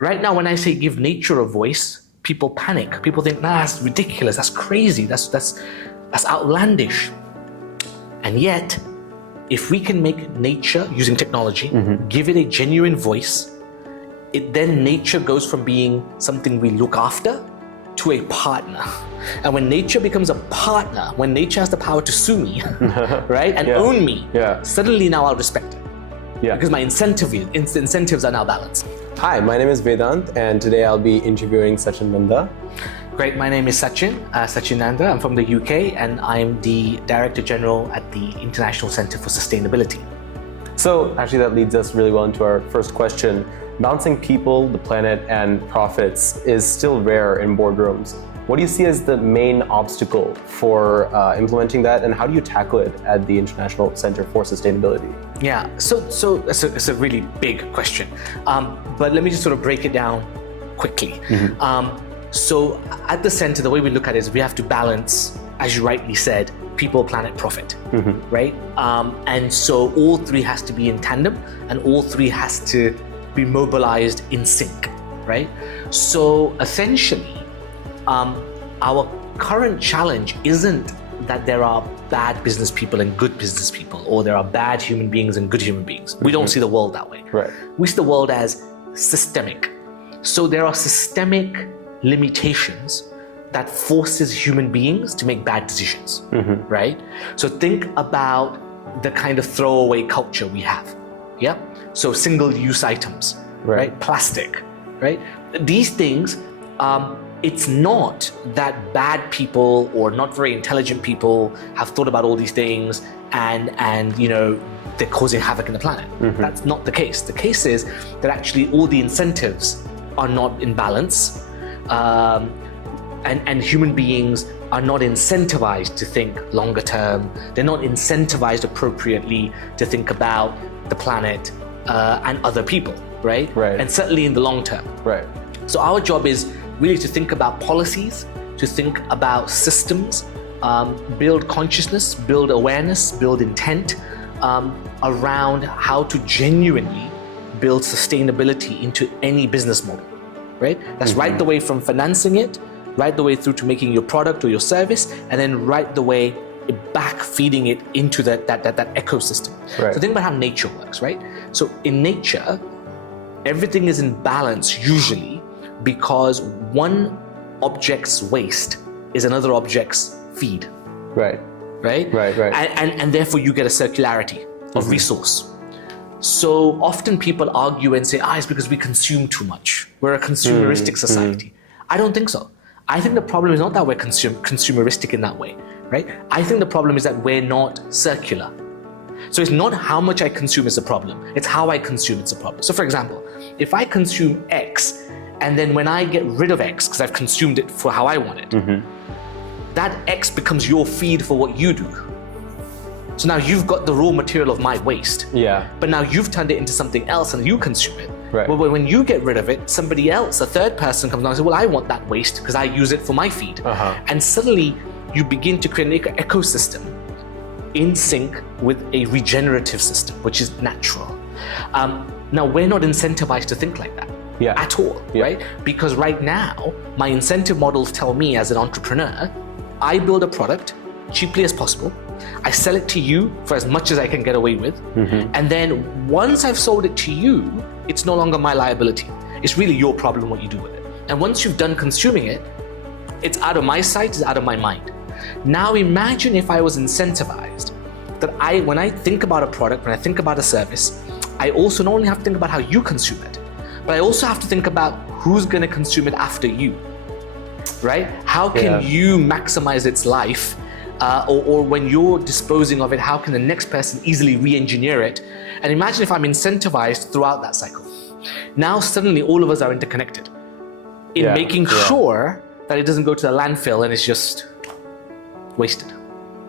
Right now, when I say give nature a voice, people panic. People think, nah, that's ridiculous, that's crazy, that's outlandish. And yet, if we can make nature, using technology, give it a genuine voice, then nature goes from being something we look after to a partner. And when nature becomes a partner, when nature has the power to sue me, right, and own me, suddenly now I'll respect it. Because my incentives are now balanced. Hi, my name is Vedant, and today I'll be interviewing Sachin Nandha. Great, my name is Sachin Nandha. I'm from the UK, and I'm the Director General at the International Centre for Sustainability. So actually that leads us really well into our first question. Balancing people, the planet, and profits is still rare in boardrooms. What do you see as the main obstacle for implementing that, and how do you tackle it at the International Center for Sustainability? Yeah, so it's a really big question, but let me just sort of break it down quickly. So at the center, the way we look at it is we have to balance, as you rightly said, people, planet, profit, right? And so all three has to be in tandem, and all three has to be mobilized in sync, right? So essentially, our current challenge isn't that there are bad business people and good business people, or there are bad human beings and good human beings. We don't see the world that way. Right. We see the world as systemic. So there are systemic limitations that forces human beings to make bad decisions, right? So think about the kind of throwaway culture we have, So single-use items, right? Plastic, right? These things, it's not that bad people or not very intelligent people have thought about all these things and they're causing havoc in the planet. That's not the case. The case is that actually all the incentives are not in balance, and human beings are not incentivized to think longer term. They're not incentivized appropriately to think about the planet and other people, right? And certainly in the long term. So our job is really to think about policies, to think about systems, build consciousness, build awareness, build intent around how to genuinely build sustainability into any business model, right? That's right the way from financing it, right the way through to making your product or your service, and then right the way back feeding it into that ecosystem. So think about how nature works, right? So in nature, everything is in balance usually because one object's waste is another object's feed. Right? And therefore you get a circularity of resource. So often people argue and say, it's because we consume too much. We're a consumeristic society. I don't think so. I think the problem is not that we're consumeristic in that way, right? I think the problem is that we're not circular. So it's not how much I consume is a problem, it's how I consume it's a problem. So for example, if I consume X, and then when I get rid of X, because I've consumed it for how I want it, that X becomes your feed for what you do. So now you've got the raw material of my waste, but now you've turned it into something else and you consume it. But when you get rid of it, somebody else, a third person comes along and says, well, I want that waste because I use it for my feed. And suddenly you begin to create an ecosystem in sync with a regenerative system, which is natural. Now, we're not incentivized to think like that at all, right? Because right now, my incentive models tell me as an entrepreneur, I build a product cheaply as possible, I sell it to you for as much as I can get away with, and then once I've sold it to you, it's no longer my liability. It's really your problem what you do with it. And once you've done consuming it, it's out of my sight, it's out of my mind. Now imagine if I was incentivized that when I think about a product, when I think about a service, I also not only have to think about how you consume it, but I also have to think about who's going to consume it after you, right? How can you maximize its life? Or when you're disposing of it, how can the next person easily re-engineer it? And imagine if I'm incentivized throughout that cycle. Now suddenly all of us are interconnected in making sure that it doesn't go to the landfill and it's just wasted.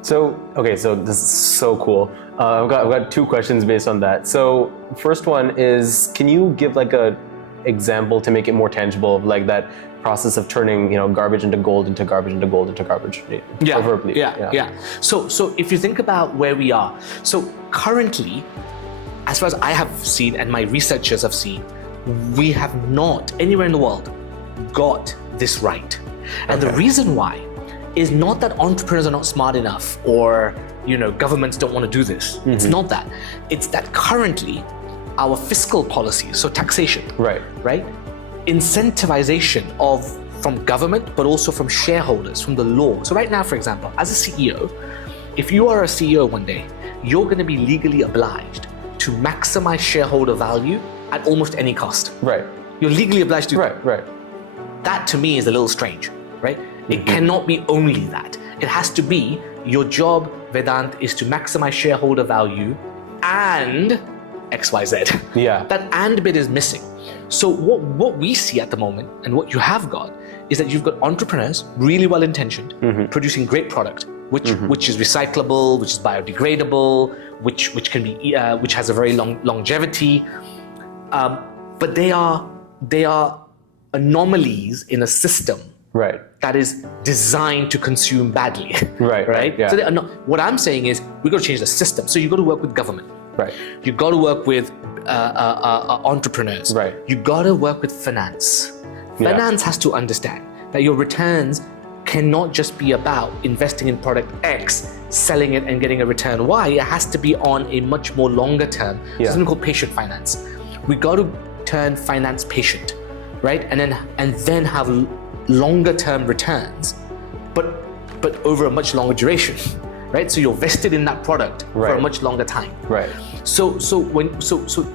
So this is so cool. I've got two questions based on that. So first one is, can you give like a example to make it more tangible of like that process of turning garbage into gold, into garbage, into gold, into garbage? So if you think about where we are, so currently, as far as I have seen and my researchers have seen, we have not, anywhere in the world, got this right. And the reason why is not that entrepreneurs are not smart enough or governments don't want to do this. It's not that. It's that currently our fiscal policy, so taxation, right, incentivization from government, but also from shareholders, from the law. So right now, for example, as a CEO, if you are a CEO one day, you're going to be legally obliged to maximize shareholder value at almost any cost. Right. You're legally obliged to do that. Right. That to me is a little strange, right? It cannot be only that. It has to be your job, Vedant, is to maximize shareholder value and XYZ. Yeah. That and bit is missing. So what we see at the moment and what you have got is that you've got entrepreneurs, really well-intentioned, producing great product, which is recyclable, which is biodegradable, which can be which has a very long longevity, but they are anomalies in a system that is designed to consume badly. Right. Yeah. So they are not, what I'm saying is we've got to change the system. So you've got to work with government. Right. You've got to work with entrepreneurs. Right. You've got to work with finance. Finance has to understand that your returns cannot just be about investing in product X, selling it and getting a return Y. It has to be on a much more longer term. There's something called patient finance. We got to turn finance patient, right? And then have longer term returns, but over a much longer duration, right? So you're vested in that product for a much longer time. Right. So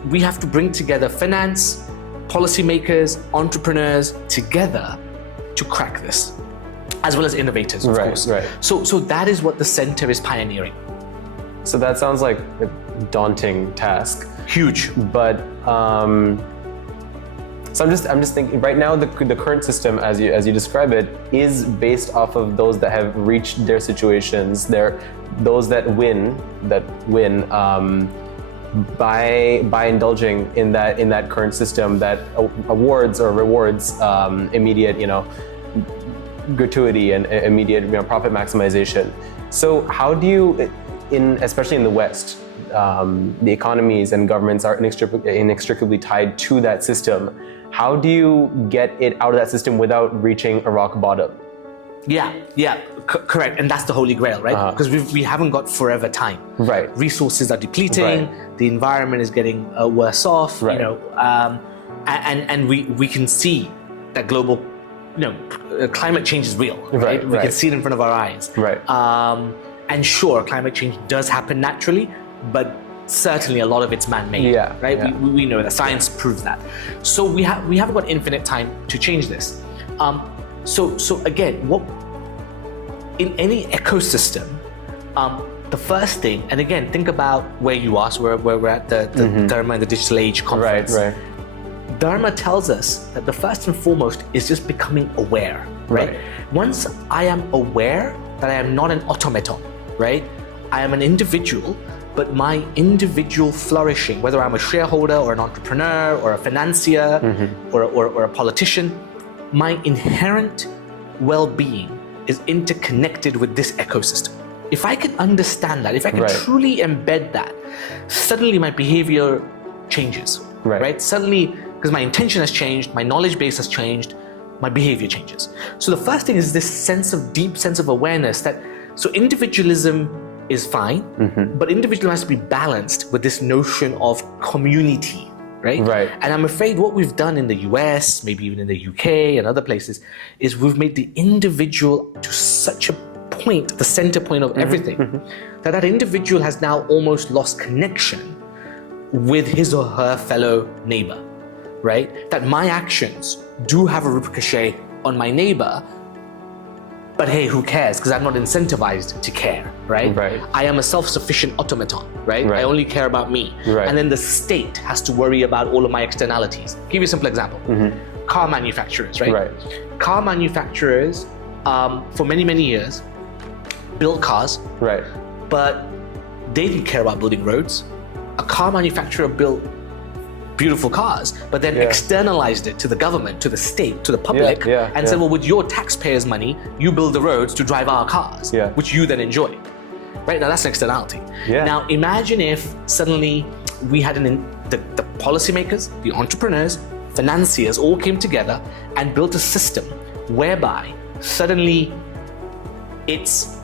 we have to bring together finance, policymakers, entrepreneurs together to crack this, as well as innovators, of course. Right. So that is what the center is pioneering. So that sounds like a daunting task. Huge. But so I'm just thinking right now the current system as you describe it is based off of those that have reached their situations. Those that win by indulging in that current system that awards or rewards immediate gratuity and immediate profit maximization. So how do you, especially in the West, the economies and governments are inextricably tied to that system. How do you get it out of that system without reaching a rock bottom? Correct. And that's the holy grail, right? Because we haven't got forever time. Right. Resources are depleting. Right. The environment is getting worse off. Right. And we can see that global, climate change is real. Right. We can see it in front of our eyes. Right. And sure, climate change does happen naturally, but certainly a lot of it's man-made. Yeah. Right. Yeah. We know that science proves that. So we haven't got infinite time to change this. So again, what in any ecosystem, the first thing, and again, think about where you are. So we're at the Dharma and the Digital Age conference. Right. Dharma tells us that the first and foremost is just becoming aware. Right. Once I am aware that I am not an automaton, right? I am an individual, but my individual flourishing, whether I'm a shareholder or an entrepreneur or a financier or a politician, my inherent well-being is interconnected with this ecosystem. If I can understand that, if I can truly embed that, suddenly my behavior changes, right? Suddenly, because my intention has changed, my knowledge base has changed, my behavior changes. So the first thing is this deep sense of awareness that, so individualism is fine, but individualism has to be balanced with this notion of community. Right? And I'm afraid what we've done in the US, maybe even in the UK and other places, is we've made the individual to such a point, the center point of everything, that individual has now almost lost connection with his or her fellow neighbor, right? That my actions do have a ricochet on my neighbor, but hey, who cares? Because I'm not incentivized to care, right? I am a self-sufficient automaton, right? I only care about me. And then the state has to worry about all of my externalities. Give you a simple example. Car manufacturers, right? Car manufacturers, for many, many years, built cars, but they didn't care about building roads. A car manufacturer built beautiful cars, but then externalized it to the government, to the state, to the public, and said, well, with your taxpayers' money, you build the roads to drive our cars, which you then enjoy. Right? Now that's an externality. Now imagine if suddenly we had the policymakers, the entrepreneurs, financiers all came together and built a system whereby suddenly it's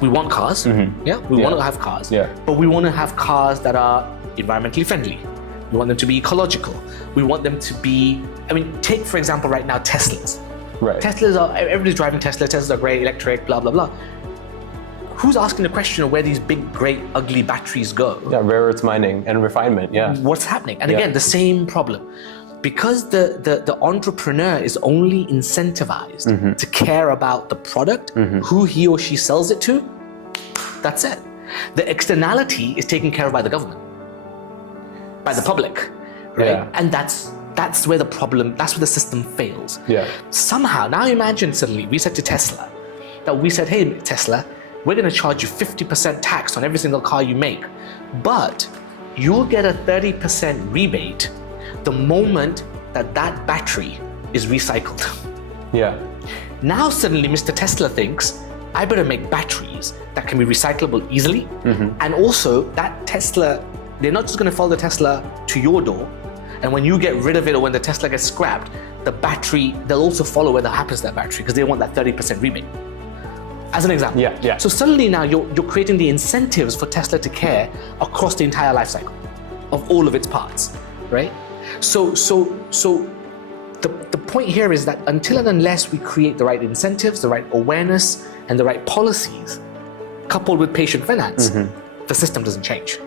we want cars, we want to have cars, but we want to have cars that are environmentally friendly. We want them to be ecological. We want them to be, take for example right now Teslas. Right. Everybody's driving Tesla. Teslas are great, electric, blah, blah, blah. Who's asking the question of where these big, great, ugly batteries go? Yeah, rare earth mining and refinement, What's happening? And again, the same problem. Because the entrepreneur is only incentivized to care about the product, who he or she sells it to, that's it. The externality is taken care of by the government, by the public, right? Yeah. And that's where the problem, that's where the system fails. Yeah. Somehow, now imagine suddenly we said to Tesla, hey Tesla, we're going to charge you 50% tax on every single car you make, but you'll get a 30% rebate the moment that battery is recycled. Yeah. Now suddenly Mr. Tesla thinks, I better make batteries that can be recyclable easily, and also that Tesla, they're not just going to follow the Tesla to your door, and when you get rid of it or when the Tesla gets scrapped, the battery, they'll also follow where that happens to that battery because they want that 30% rebate. As an example. Yeah. So suddenly now you're creating the incentives for Tesla to care across the entire life cycle of all of its parts, right? So the point here is that until and unless we create the right incentives, the right awareness, and the right policies, coupled with patient finance, the system doesn't change.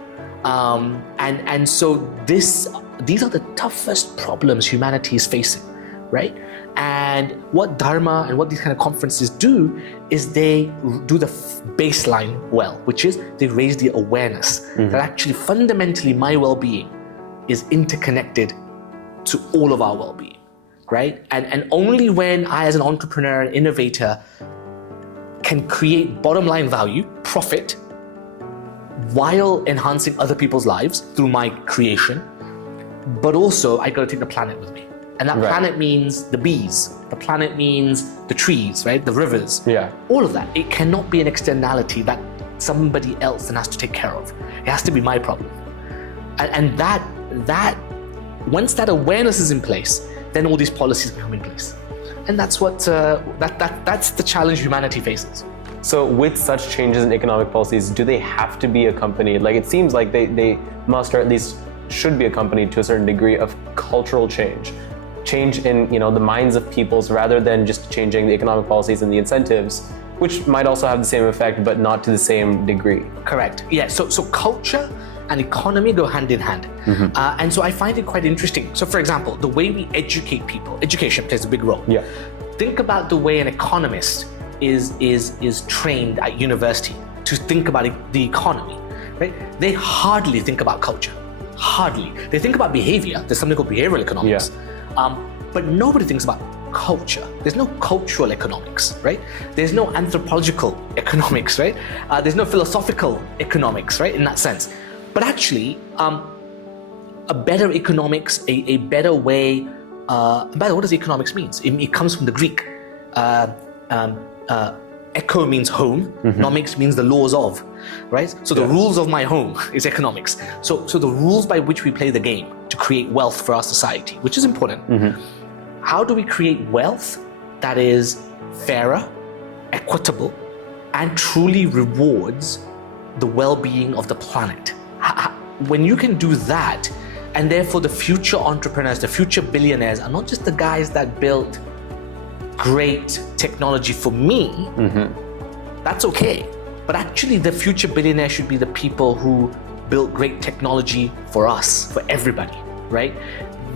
And so these are the toughest problems humanity is facing, right? And what Dharma and what these kind of conferences do is they do the baseline well, which is they raise the awareness that actually fundamentally my well-being is interconnected to all of our well-being, right? And only when I as an entrepreneur and innovator can create bottom line value, profit, while enhancing other people's lives through my creation, but also I gotta take the planet with me. And that planet means the bees, the planet means the trees, right? The rivers, all of that. It cannot be an externality that somebody else then has to take care of. It has to be my problem. And that once that awareness is in place, then all these policies come in place. And that's what that's the challenge humanity faces. So with such changes in economic policies, do they have to be accompanied? Like it seems like they must, or at least should be accompanied to a certain degree of cultural change in the minds of peoples, rather than just changing the economic policies and the incentives, which might also have the same effect, but not to the same degree. Correct. Yeah. So culture and economy go hand in hand, and so I find it quite interesting. So, for example, the way we educate people, education plays a big role. Yeah. Think about the way an economist is trained at university to think about the economy, right? They hardly think about culture. Hardly. They think about behavior. There's something called behavioral economics. But nobody thinks about culture. There's no cultural economics, right? There's no anthropological economics, right? There's no philosophical economics, right? In that sense. But actually, a better economics, a better way, by the way, what does economics mean? It comes from the Greek. Eco means home, nomics means the laws of, right? So the rules of my home is economics. So the rules by which we play the game to create wealth for our society, which is important. How do we create wealth that is fairer, equitable, and truly rewards the well-being of the planet? When you can do that, and therefore the future entrepreneurs, the future billionaires are not just the guys that built great technology for me, that's okay. But actually the future billionaire should be the people who built great technology for us, for everybody, right?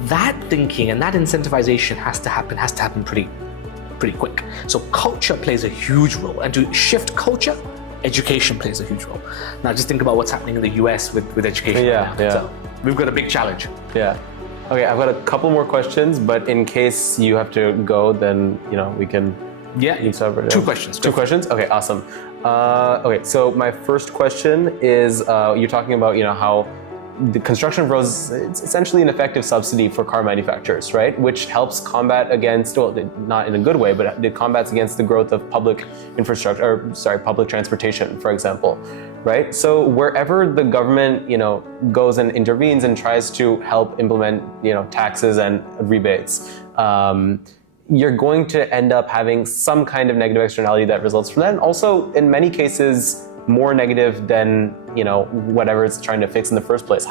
That thinking and that incentivization has to happen pretty quick. So culture plays a huge role, and to shift culture, education plays a huge role. Now just think about what's happening in the US with education right now. So we've got a big challenge. Yeah. Okay, I've got a couple more questions, but in case you have to go, then we can. Yeah. Two questions. Two questions. Okay, awesome. Okay, so my first question is you're talking about how the construction of roads, it's essentially an effective subsidy for car manufacturers, right? Which helps combat against, well, not in a good way, but it combats against the growth of public infrastructure, public transportation, for example, right? So wherever the government, goes and intervenes and tries to help implement, taxes and rebates, you're going to end up having some kind of negative externality that results from that. And also, in many cases, more negative than, whatever it's trying to fix in the first place.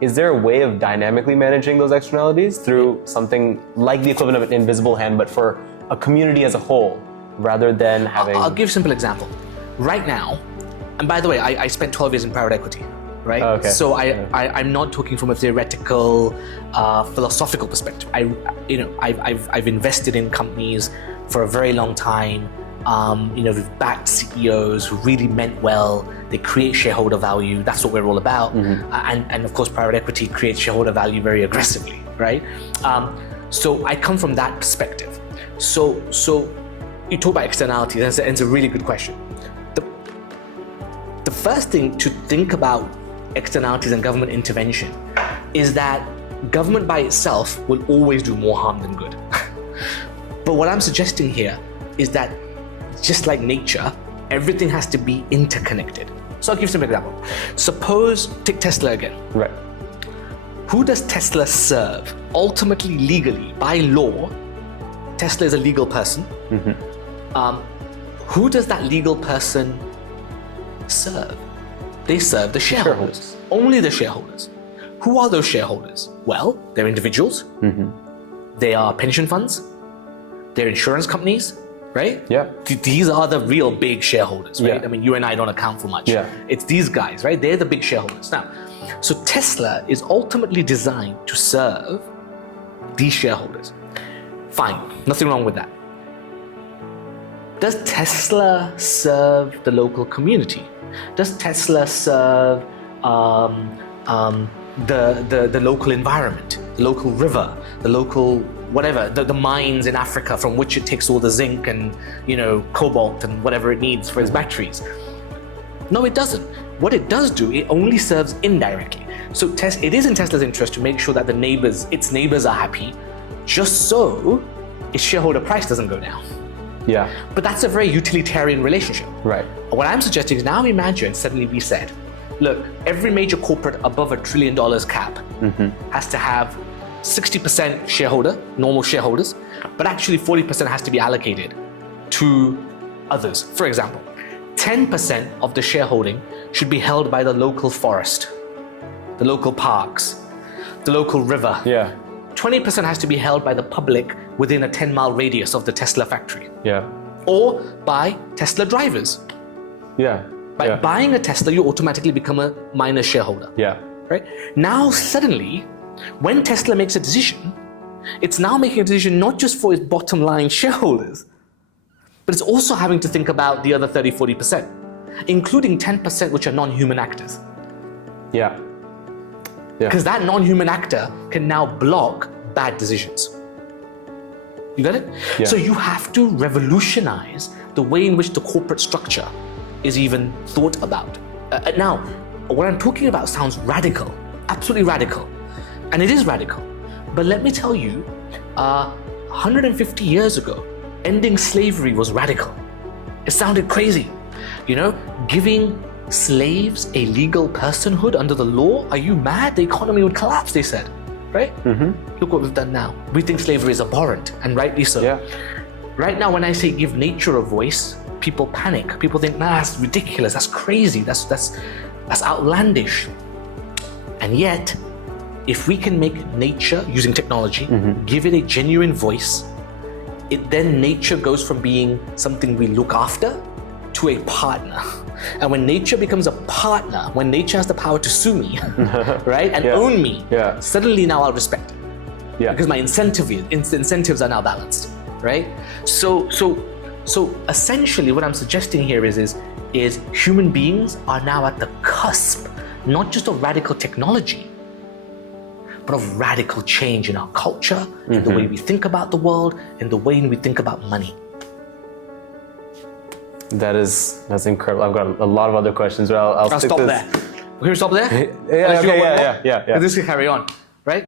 Is there a way of dynamically managing those externalities through something like the equivalent of an invisible hand, but for a community as a whole, rather than having... I'll give a simple example. Right now, and by the way, I spent 12 years in private equity, right? Okay. So I'm not talking from a theoretical, philosophical perspective. I've invested in companies for a very long time. We've backed CEOs who really meant well. They create shareholder value. That's what we're all about. And of course, private equity creates shareholder value very aggressively, right? So I come from that perspective. So you talk about externalities, and it's a really good question. The first thing to think about externalities and government intervention is that government by itself will always do more harm than good. But what I'm suggesting here is that just like nature, everything has to be interconnected. So I'll give you some example. Suppose, take Tesla again. Right. Who does Tesla serve? Ultimately, legally, by law, Tesla is a legal person. Who does that legal person serve? They serve the shareholders. Only the shareholders. Who are those shareholders? Well, they're individuals. They are pension funds. They're insurance companies. Right? Yeah. These are the real big shareholders, right? Yeah. I mean, you and I don't account for much. Yeah. It's these guys, right? They're the big shareholders. Now, so Tesla is ultimately designed to serve these shareholders. Fine, nothing wrong with that. Does Tesla serve the local community? Does Tesla serve the local environment, the local river, the local whatever, the mines in Africa from which it takes all the zinc and cobalt and whatever it needs for its batteries? No, it doesn't. What it does do, it only serves indirectly. So it is in Tesla's interest to make sure that its neighbors are happy, just so its shareholder price doesn't go down. Yeah. But that's a very utilitarian relationship. Right. What I'm suggesting is, now imagine suddenly we said, look, every major corporate above $1 trillion cap has to have 60% shareholder, normal shareholders, but actually 40% has to be allocated to others. For example, 10% of the shareholding should be held by the local forest, the local parks, the local river. Yeah. 20% has to be held by the public within a 10-mile radius of the Tesla factory. Yeah. Or by Tesla drivers. Yeah. By buying a Tesla, you automatically become a minor shareholder. Yeah. Right? Now, suddenly, when Tesla makes a decision, it's now making a decision not just for its bottom line shareholders, but it's also having to think about the other 30-40%, including 10% which are non-human actors. Yeah. Because that non-human actor can now block bad decisions. You got it? Yeah. So you have to revolutionize the way in which the corporate structure is even thought about. Now, what I'm talking about sounds radical, absolutely radical. And it is radical. But let me tell you, 150 years ago, ending slavery was radical. It sounded crazy. Giving slaves a legal personhood under the law? Are you mad? The economy would collapse, they said. Right? Look what we've done now. We think slavery is abhorrent, and rightly so. Yeah. Right now, when I say give nature a voice, people panic. People think, that's ridiculous, that's crazy, that's outlandish. And yet, if we can make nature, using technology, give it a genuine voice, then nature goes from being something we look after to a partner. And when nature becomes a partner, when nature has the power to sue me, right, and own me, suddenly now I'll respect it. Yeah. Because my incentives are now balanced, right? So essentially what I'm suggesting here is human beings are now at the cusp, not just of radical technology, but of radical change in our culture, in the way we think about the world, in the way we think about money. That's incredible. I've got a lot of other questions, but I'll stop there. Can we stop there? Yeah. This can carry on.